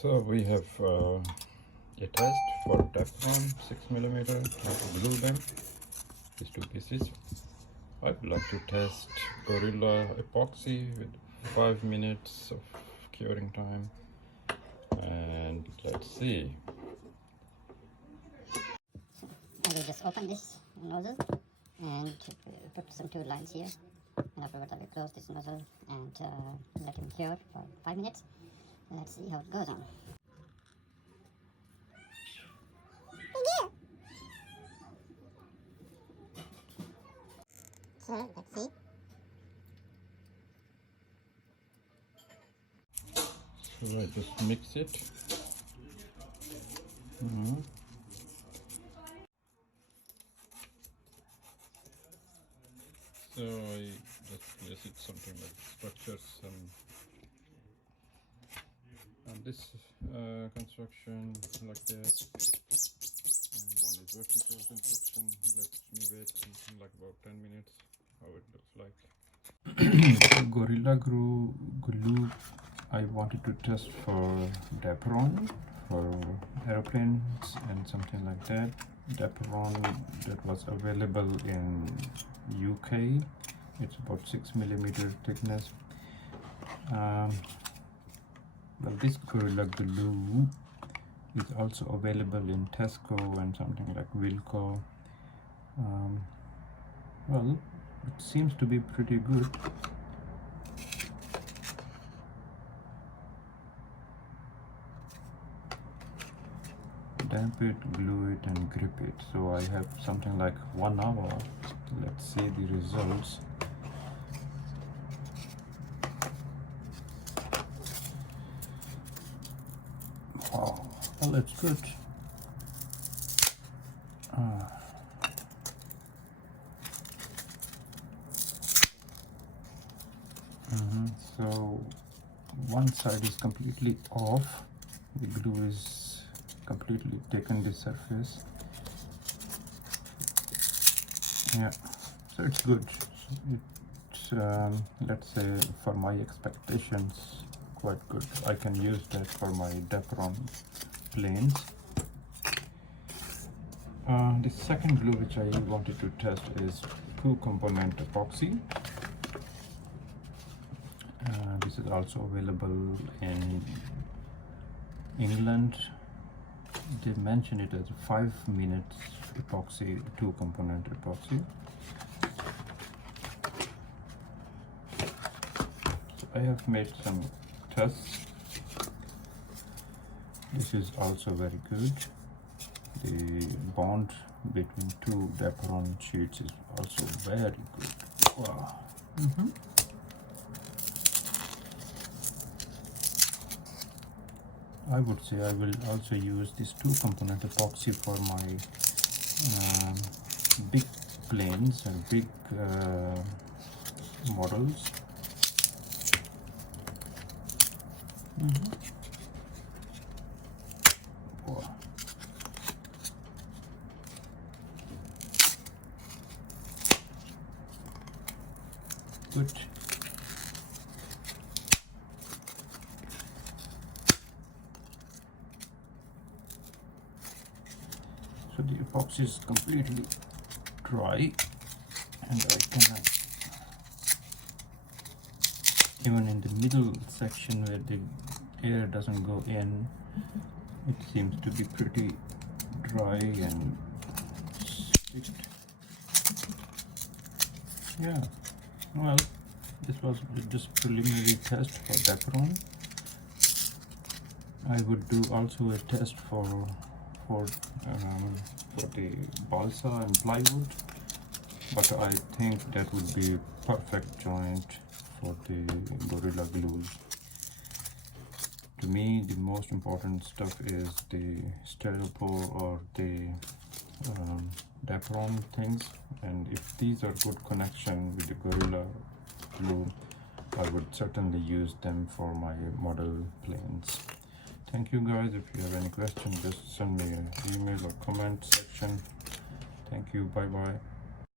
So we have a test for Teflon 6mm glue them, these two pieces. I'd like to test Gorilla Epoxy with 5 minutes of curing time, and let's see. I will just open this nozzle and put some two lines here, and afterwards I will close this nozzle and let him cure for 5 minutes. Let's see how it goes on. So let's see. So I just mix it. So I just place it something like structures and this construction like that, and one is vertical construction. Let me wait something like about 10 minutes how it looks like. Gorilla glue I wanted to test for Dapron, for airplanes and something like that. Dapron that was available in UK. It's about 6mm thickness. Well, this Gorilla glue is also available in Tesco and something like Wilko. Well, it seems to be pretty good. Damp it, glue it and grip it. So I have something like 1 hour. Let's see the results. Wow, well, it's good. So one side is completely off. The glue is completely taken the surface. Yeah, so it's good. It's let's say for my expectations quite good. I can use that for my Dapron planes. The second glue which I wanted to test is 2-component epoxy. This is also available in England. They mention it as 5 minutes epoxy, 2-component epoxy. So I have made some tests. This is also very good. The bond between two Dapron sheets is also very good. Wow. I would say I will also use this 2-component epoxy for my big planes and big models. Wow. Good. So the epoxy is completely dry, and I can even in the middle section where the air doesn't go in, it seems to be pretty dry and sticked. Yeah, well, this was just preliminary test for Dapron. I would do also a test for the balsa and plywood, but I think that would be perfect joint for the Gorilla glue. To me, the most important stuff is the styropor or the Dapron things, and if these are good connection with the Gorilla glue, I would certainly use them for my model planes. Thank you guys. If you have any questions, just send me an email or comment section. Thank you. Bye bye.